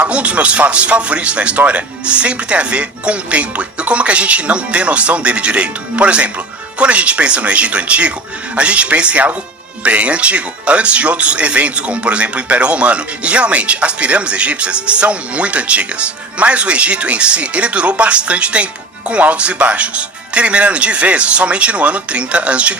Alguns dos meus fatos favoritos na história sempre tem a ver com o tempo e como que a gente não tem noção dele direito. Por exemplo, quando a gente pensa no Egito Antigo, a gente pensa em algo bem antigo, antes de outros eventos, como por exemplo o Império Romano. E realmente, as pirâmides egípcias são muito antigas. Mas o Egito em si, ele durou bastante tempo, com altos e baixos, terminando de vez somente no ano 30 a.C.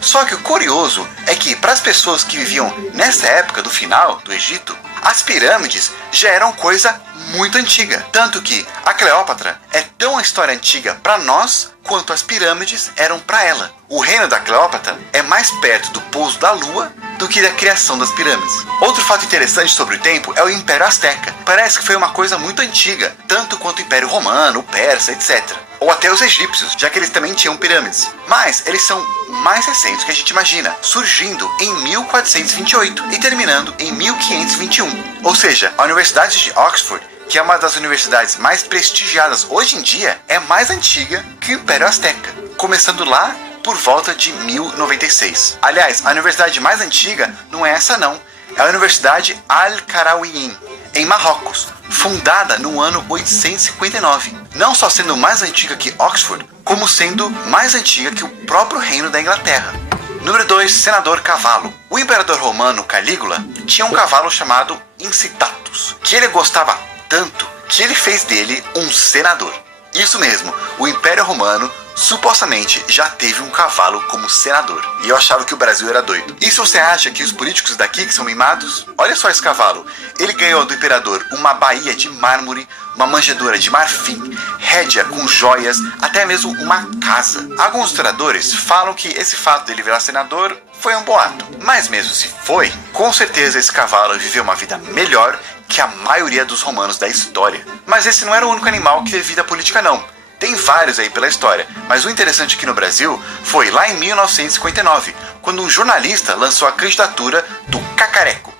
Só que o curioso é que, para as pessoas que viviam nessa época do final do Egito, as pirâmides já eram coisa muito antiga. Tanto que a Cleópatra é tão uma história antiga para nós quanto as pirâmides eram para ela. O reino da Cleópatra é mais perto do pouso da lua do que da criação das pirâmides. Outro fato interessante sobre o tempo é o Império Azteca. Parece que foi uma coisa muito antiga, tanto quanto o Império Romano, o Persa, etc. Ou até os egípcios, já que eles também tinham pirâmides. Mas eles são mais recentes do que a gente imagina, surgindo em 1428 e terminando em 1521. Ou seja, a Universidade de Oxford, que é uma das universidades mais prestigiadas hoje em dia, é mais antiga que o Império Azteca, começando lá por volta de 1096. Aliás, a universidade mais antiga não é essa não, é a Universidade Al-Qarawiyyin, em Marrocos, fundada no ano 859, não só sendo mais antiga que Oxford, como sendo mais antiga que o próprio reino da Inglaterra. Número 2, senador cavalo. O imperador romano Calígula tinha um cavalo chamado Incitatus, que ele gostava tanto que ele fez dele um senador. Isso mesmo, o Império Romano supostamente já teve um cavalo como senador. E eu achava que o Brasil era doido. E se você acha que os políticos daqui que são mimados? Olha só esse cavalo. Ele ganhou do imperador uma baía de mármore, uma manjedoura de marfim, rédea com joias, até mesmo uma casa. Alguns historiadores falam que esse fato dele virar senador foi um boato. Mas mesmo se foi, com certeza esse cavalo viveu uma vida melhor que a maioria dos romanos da história. Mas esse não era o único animal que teve vida política não. Tem vários aí pela história, mas o interessante aqui no Brasil foi lá em 1959, quando um jornalista lançou a candidatura do Cacareco,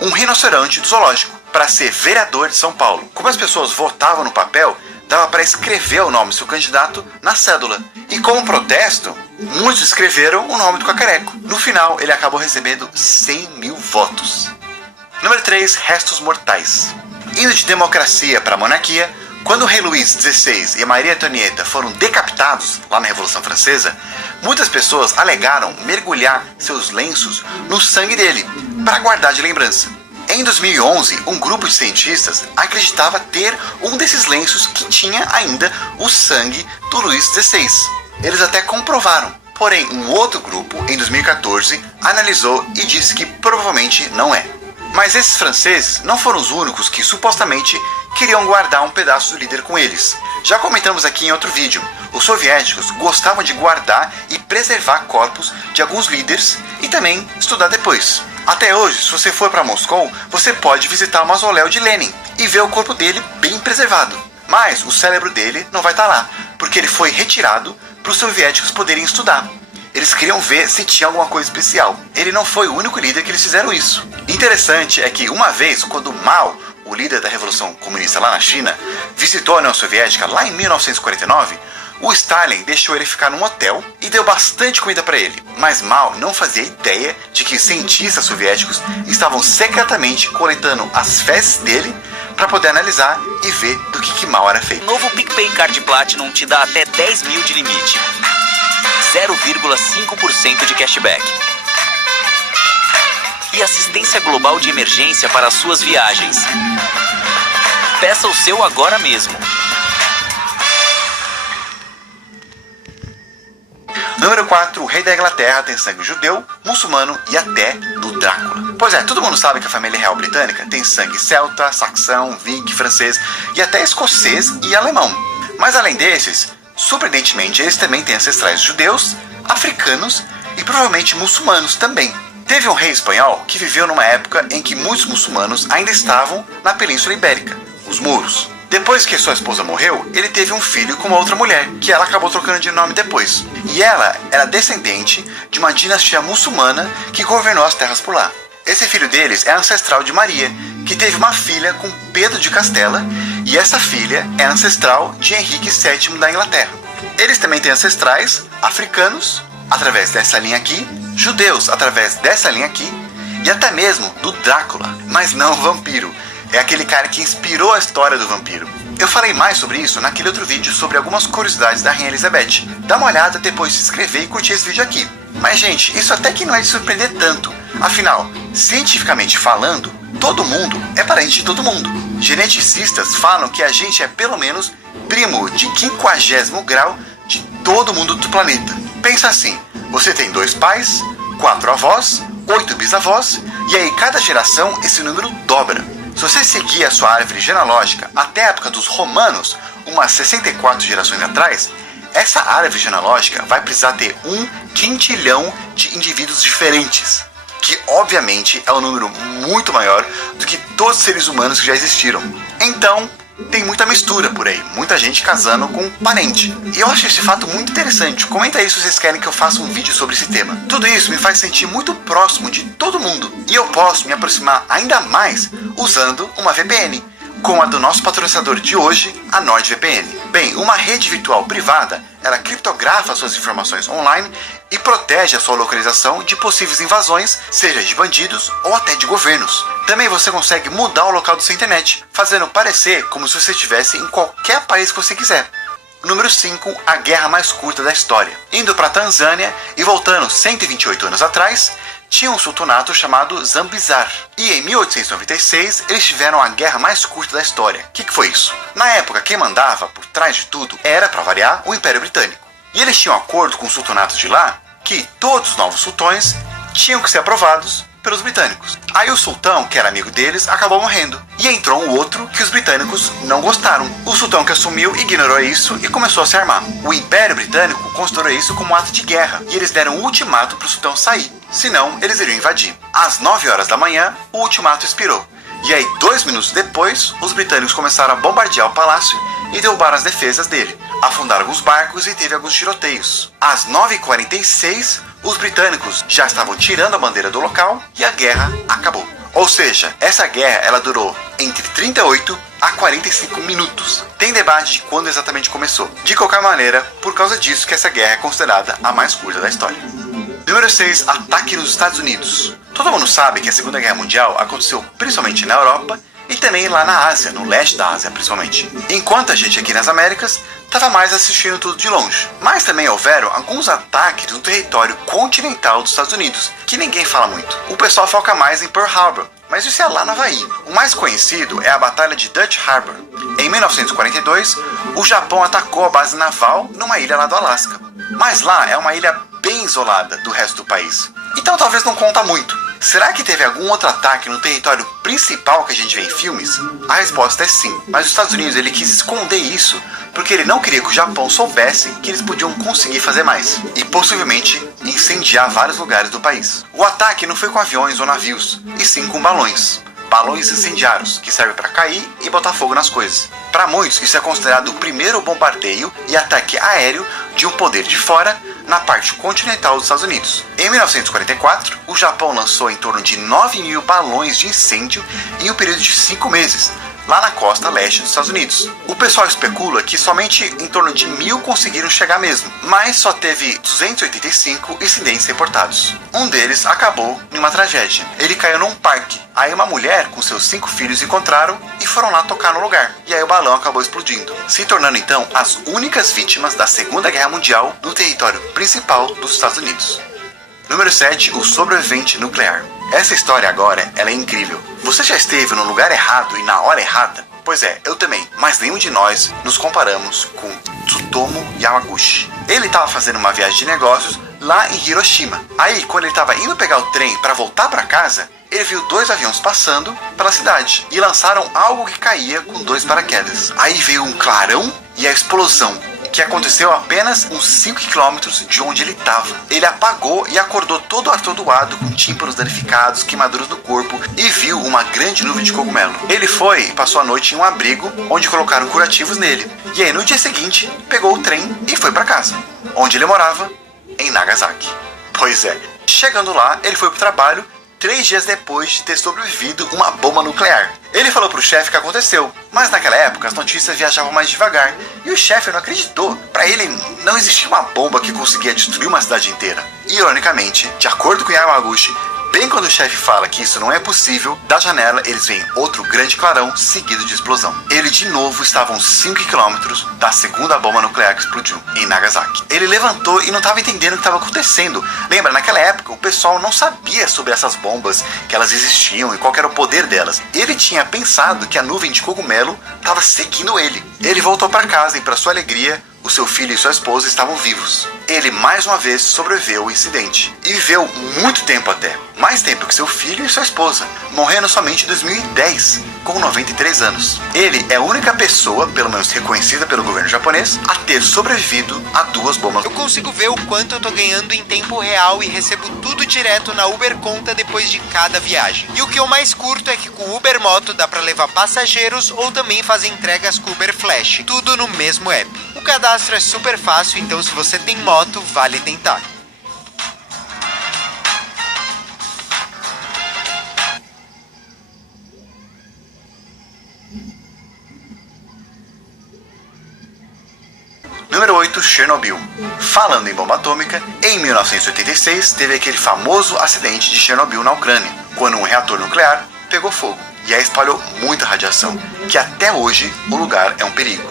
um rinoceronte do zoológico, para ser vereador de São Paulo. Como as pessoas votavam no papel, dava para escrever o nome do seu candidato na cédula. E como protesto, muitos escreveram o nome do Cacareco. No final, ele acabou recebendo 100 mil votos. Número 3, restos mortais. Indo de democracia para monarquia, quando o rei Luís XVI e a Maria Antonieta foram decapitados lá na Revolução Francesa, muitas pessoas alegaram mergulhar seus lenços no sangue dele, para guardar de lembrança. Em 2011, um grupo de cientistas acreditava ter um desses lenços que tinha ainda o sangue do Luís XVI. Eles até comprovaram, porém um outro grupo, em 2014, analisou e disse que provavelmente não é. Mas esses franceses não foram os únicos que supostamente queriam guardar um pedaço do líder com eles. Já comentamos aqui em outro vídeo, os soviéticos gostavam de guardar e preservar corpos de alguns líderes e também estudar depois. Até hoje, se você for para Moscou, você pode visitar o mausoléu de Lenin e ver o corpo dele bem preservado. Mas o cérebro dele não vai estar lá, porque ele foi retirado para os soviéticos poderem estudar. Eles queriam ver se tinha alguma coisa especial. Ele não foi o único líder que eles fizeram isso. Interessante é que uma vez, quando Mao, o líder da Revolução Comunista lá na China, visitou a União Soviética lá em 1949, o Stalin deixou ele ficar num hotel e deu bastante comida para ele. Mas Mao não fazia ideia de que cientistas soviéticos estavam secretamente coletando as fezes dele para poder analisar e ver do que Mao era feito. O novo PicPay Card Platinum te dá até 10 mil de limite. 0,5% de cashback. E assistência global de emergência para as suas viagens. Peça o seu agora mesmo. Número 4, o rei da Inglaterra tem sangue judeu, muçulmano e até do Drácula. Pois é, todo mundo sabe que a família real britânica tem sangue celta, saxão, viking, francês e até escocês e alemão. Mas além desses, surpreendentemente, eles também têm ancestrais judeus, africanos e provavelmente muçulmanos também. Teve um rei espanhol que viveu numa época em que muitos muçulmanos ainda estavam na Península Ibérica, os mouros. Depois que sua esposa morreu, ele teve um filho com uma outra mulher, que ela acabou trocando de nome depois. E ela era descendente de uma dinastia muçulmana que governou as terras por lá. Esse filho deles é ancestral de Maria, que teve uma filha com Pedro de Castela, e essa filha é ancestral de Henrique VII da Inglaterra. Eles também têm ancestrais africanos, através dessa linha aqui, judeus, através dessa linha aqui, e até mesmo do Drácula, mas não vampiro. É aquele cara que inspirou a história do vampiro. Eu falei mais sobre isso naquele outro vídeo sobre algumas curiosidades da Rainha Elizabeth. Dá uma olhada depois de se inscrever e curtir esse vídeo aqui. Mas gente, isso até que não é de surpreender tanto. Afinal, cientificamente falando, todo mundo é parente de todo mundo. Geneticistas falam que a gente é pelo menos primo de 50º grau de todo mundo do planeta. Pensa assim, você tem 2 pais, 4 avós, 8 bisavós, e aí cada geração esse número dobra. Se você seguir a sua árvore genealógica até a época dos romanos, umas 64 gerações atrás, essa árvore genealógica vai precisar ter 1 quintilhão de indivíduos diferentes, que obviamente é um número muito maior do que todos os seres humanos que já existiram. Então, tem muita mistura por aí, muita gente casando com parente. E eu acho esse fato muito interessante. Comenta aí se vocês querem que eu faça um vídeo sobre esse tema. Tudo isso me faz sentir muito próximo de todo mundo. E eu posso me aproximar ainda mais usando uma VPN, como a do nosso patrocinador de hoje, a NordVPN. Bem, uma rede virtual privada, ela criptografa suas informações online e protege a sua localização de possíveis invasões, seja de bandidos ou até de governos. Também você consegue mudar o local da sua internet, fazendo parecer como se você estivesse em qualquer país que você quiser. Número 5, a guerra mais curta da história. Indo para a Tanzânia e voltando 128 anos atrás, tinha um sultanato chamado Zambizar. E em 1896 eles tiveram a guerra mais curta da história. O que foi isso? Na época, quem mandava por trás de tudo era, para variar, o Império Britânico. E eles tinham um acordo com o sultanato de lá que todos os novos sultões tinham que ser aprovados pelos britânicos. Aí o sultão, que era amigo deles, acabou morrendo. E entrou um outro que os britânicos não gostaram. O sultão que assumiu ignorou isso e começou a se armar. O Império Britânico considerou isso como um ato de guerra. E eles deram um ultimato para o sultão sair. Senão, eles iriam invadir. Às 9 horas da manhã, o ultimato expirou. E aí, 2 minutos depois, os britânicos começaram a bombardear o palácio e derrubaram as defesas dele. Afundaram alguns barcos e teve alguns tiroteios. Às 9h46, os britânicos já estavam tirando a bandeira do local e a guerra acabou. Ou seja, essa guerra ela durou entre 38 a 45 minutos. Tem debate de quando exatamente começou. De qualquer maneira, por causa disso que essa guerra é considerada a mais curta da história. Número 6, ataque nos Estados Unidos. Todo mundo sabe que a Segunda Guerra Mundial aconteceu principalmente na Europa e também lá na Ásia, no leste da Ásia principalmente. Enquanto a gente aqui nas Américas estava mais assistindo tudo de longe. Mas também houveram alguns ataques no território continental dos Estados Unidos, que ninguém fala muito. O pessoal foca mais em Pearl Harbor, mas isso é lá no Havaí. O mais conhecido é a Batalha de Dutch Harbor. Em 1942, o Japão atacou a base naval numa ilha lá do Alasca. Mas lá é uma ilha bem isolada do resto do país. Então talvez não conta muito. Será que teve algum outro ataque no território principal que a gente vê em filmes? A resposta é sim, mas os Estados Unidos ele quis esconder isso porque ele não queria que o Japão soubesse que eles podiam conseguir fazer mais e possivelmente incendiar vários lugares do país. O ataque não foi com aviões ou navios, e sim com balões incendiários, que servem para cair e botar fogo nas coisas. Para muitos, isso é considerado o primeiro bombardeio e ataque aéreo de um poder de fora na parte continental dos Estados Unidos. Em 1944, o Japão lançou em torno de 9.000 balões de incêndio em um período de 5 meses, lá na costa leste dos Estados Unidos. O pessoal especula que somente em torno de 1.000 conseguiram chegar mesmo, mas só teve 285 incidentes reportados. Um deles acabou em uma tragédia. Ele caiu num parque. Aí uma mulher com seus 5 filhos encontraram e foram lá tocar no lugar. E aí o balão acabou explodindo, se tornando então as únicas vítimas da Segunda Guerra Mundial no território principal dos Estados Unidos. Número 7, o sobrevivente nuclear. Essa história agora, ela é incrível. Você já esteve no lugar errado e na hora errada? Pois é, eu também, mas nenhum de nós nos comparamos com Tsutomu Yamaguchi. Ele estava fazendo uma viagem de negócios lá em Hiroshima. Aí, quando ele estava indo pegar o trem para voltar para casa, ele viu 2 aviões passando pela cidade e lançaram algo que caía com 2 paraquedas. Aí veio um clarão e a explosão, que aconteceu a apenas uns 5 quilômetros de onde ele estava. Ele apagou e acordou todo atordoado, com tímpanos danificados, queimaduras no corpo, e viu uma grande nuvem de cogumelo. Ele foi e passou a noite em um abrigo, onde colocaram curativos nele. E aí no dia seguinte, pegou o trem e foi para casa, onde ele morava, em Nagasaki. Pois é, chegando lá, ele foi pro trabalho 3 dias depois de ter sobrevivido uma bomba nuclear. Ele falou pro chefe o que aconteceu, mas naquela época as notícias viajavam mais devagar e o chefe não acreditou. Para ele não existia uma bomba que conseguia destruir uma cidade inteira. Ironicamente, de acordo com Yamaguchi, Bem quando o chefe fala que isso não é possível, da janela eles veem outro grande clarão seguido de explosão. Ele de novo estava a uns 5 quilômetros da segunda bomba nuclear que explodiu em Nagasaki. Ele levantou e não estava entendendo o que estava acontecendo. Lembra, naquela época o pessoal não sabia sobre essas bombas, que elas existiam e qual era o poder delas. Ele tinha pensado que a nuvem de cogumelo estava seguindo ele. Ele voltou para casa e, para sua alegria, o seu filho e sua esposa estavam vivos. Ele mais uma vez sobreviveu ao incidente e viveu muito tempo até, mais tempo que seu filho e sua esposa, morrendo somente em 2010, com 93 anos. Ele é a única pessoa, pelo menos reconhecida pelo governo japonês, a ter sobrevivido a 2 bombas. Eu consigo ver o quanto eu tô ganhando em tempo real e recebo tudo direto na Uber Conta depois de cada viagem. E o que eu mais curto é que com o Uber Moto dá pra levar passageiros ou também fazer entregas com o Uber Flash, tudo no mesmo app. O cadastro é super fácil, então se você tem moto, vale tentar. Número 8, Chernobyl. Falando em bomba atômica, em 1986 teve aquele famoso acidente de Chernobyl na Ucrânia, quando um reator nuclear pegou fogo e aí espalhou muita radiação, que até hoje o lugar é um perigo.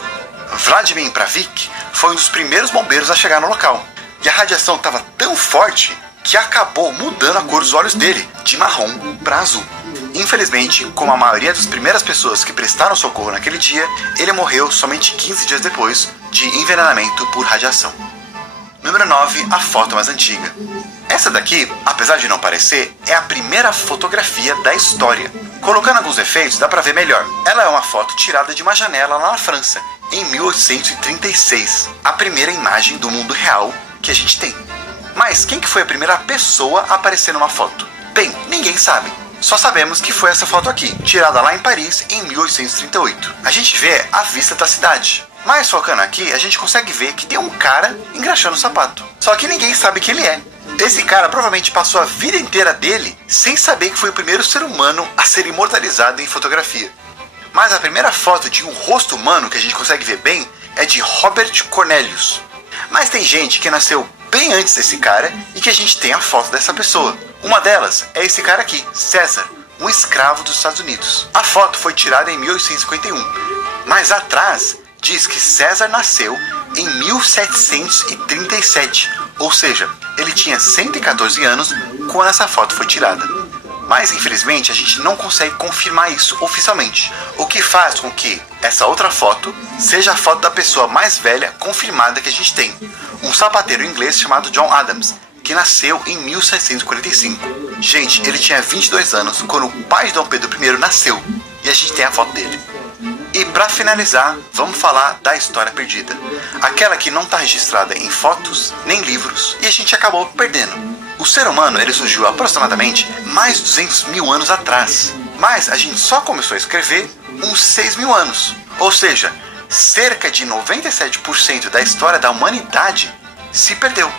Vladimir Pravik foi um dos primeiros bombeiros a chegar no local, e a radiação estava tão forte que acabou mudando a cor dos olhos dele, de marrom para azul. Infelizmente, como a maioria das primeiras pessoas que prestaram socorro naquele dia, ele morreu somente 15 dias depois de envenenamento por radiação. Número 9, a foto mais antiga. Essa daqui, apesar de não parecer, é a primeira fotografia da história. Colocando alguns efeitos, dá pra ver melhor. Ela é uma foto tirada de uma janela lá na França, em 1836. A primeira imagem do mundo real que a gente tem. Mas quem que foi a primeira pessoa a aparecer numa foto? Bem, ninguém sabe. Só sabemos que foi essa foto aqui, tirada lá em Paris em 1838. A gente vê a vista da cidade. Mas focando aqui, a gente consegue ver que tem um cara engraxando o sapato. Só que ninguém sabe quem ele é. Esse cara provavelmente passou a vida inteira dele sem saber que foi o primeiro ser humano a ser imortalizado em fotografia. Mas a primeira foto de um rosto humano que a gente consegue ver bem é de Robert Cornelius. Mas tem gente que nasceu bem antes desse cara e que a gente tem a foto dessa pessoa. Uma delas é esse cara aqui, César, um escravo dos Estados Unidos. A foto foi tirada em 1851, mas atrás diz que César nasceu em 1737, ou seja, ele tinha 114 anos quando essa foto foi tirada. Mas infelizmente a gente não consegue confirmar isso oficialmente, o que faz com que essa outra foto seja a foto da pessoa mais velha confirmada que a gente tem, um sapateiro inglês chamado John Adams, que nasceu em 1745. Gente, ele tinha 22 anos quando o pai de Dom Pedro I nasceu, e a gente tem a foto dele. E para finalizar, vamos falar da história perdida. Aquela que não está registrada em fotos, nem livros, e a gente acabou perdendo. O ser humano ele surgiu aproximadamente mais de 200 mil anos atrás. Mas a gente só começou a escrever uns 6 mil anos. Ou seja, cerca de 97% da história da humanidade se perdeu.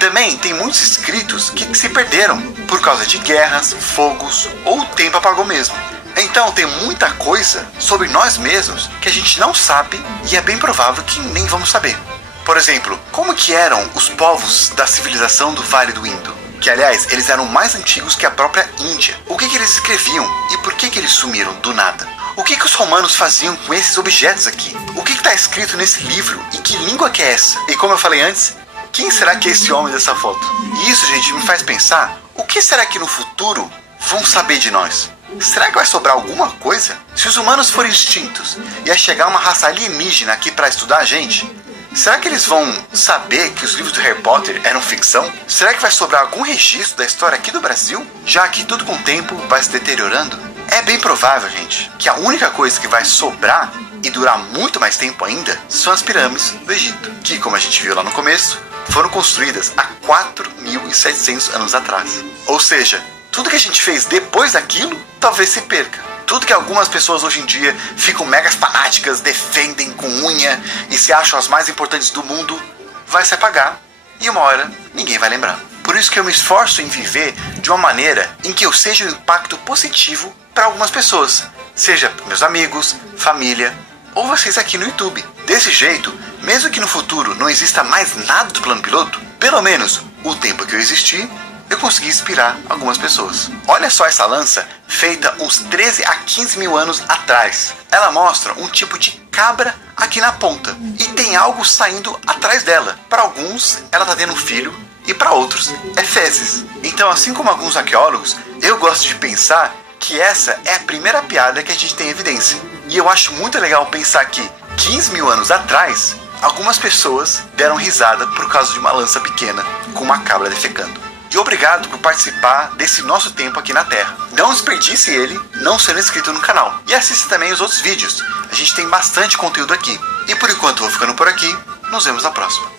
Também tem muitos escritos que se perderam por causa de guerras, fogos ou o tempo apagou mesmo. Então tem muita coisa sobre nós mesmos que a gente não sabe e é bem provável que nem vamos saber. Por exemplo, como que eram os povos da civilização do Vale do Indo? Que aliás, eles eram mais antigos que a própria Índia. O que eles escreviam e por que eles sumiram do nada? O que os romanos faziam com esses objetos aqui? O que está escrito nesse livro e que língua que é essa? E como eu falei antes, quem será que é esse homem dessa foto? E isso, gente, me faz pensar, o que será que no futuro vão saber de nós? Será que vai sobrar alguma coisa? Se os humanos forem extintos e ia chegar uma raça alienígena aqui para estudar a gente, será que eles vão saber que os livros do Harry Potter eram ficção? Será que vai sobrar algum registro da história aqui do Brasil? Já que tudo com o tempo vai se deteriorando? É bem provável, gente, que a única coisa que vai sobrar e durar muito mais tempo ainda são as pirâmides do Egito, que, como a gente viu lá no começo, foram construídas há 4.700 anos atrás. Ou seja, tudo que a gente fez depois daquilo, talvez se perca. Tudo que algumas pessoas hoje em dia ficam mega fanáticas, defendem com unha e se acham as mais importantes do mundo, vai se apagar e uma hora ninguém vai lembrar. Por isso que eu me esforço em viver de uma maneira em que eu seja um impacto positivo para algumas pessoas. Seja meus amigos, família ou vocês aqui no YouTube. Desse jeito, mesmo que no futuro não exista mais nada do plano piloto, pelo menos o tempo que eu existir, eu consegui inspirar algumas pessoas. Olha só essa lança, feita uns 13 a 15 mil anos atrás. Ela mostra um tipo de cabra aqui na ponta, e tem algo saindo atrás dela. Para alguns, ela está tendo um filho, e para outros, é fezes. Então, assim como alguns arqueólogos, eu gosto de pensar que essa é a primeira piada que a gente tem evidência. E eu acho muito legal pensar que 15 mil anos atrás, algumas pessoas deram risada por causa de uma lança pequena com uma cabra defecando. E obrigado por participar desse nosso tempo aqui na Terra. Não desperdice ele não sendo inscrito no canal. E assista também os outros vídeos. A gente tem bastante conteúdo aqui. E por enquanto eu vou ficando por aqui. Nos vemos na próxima.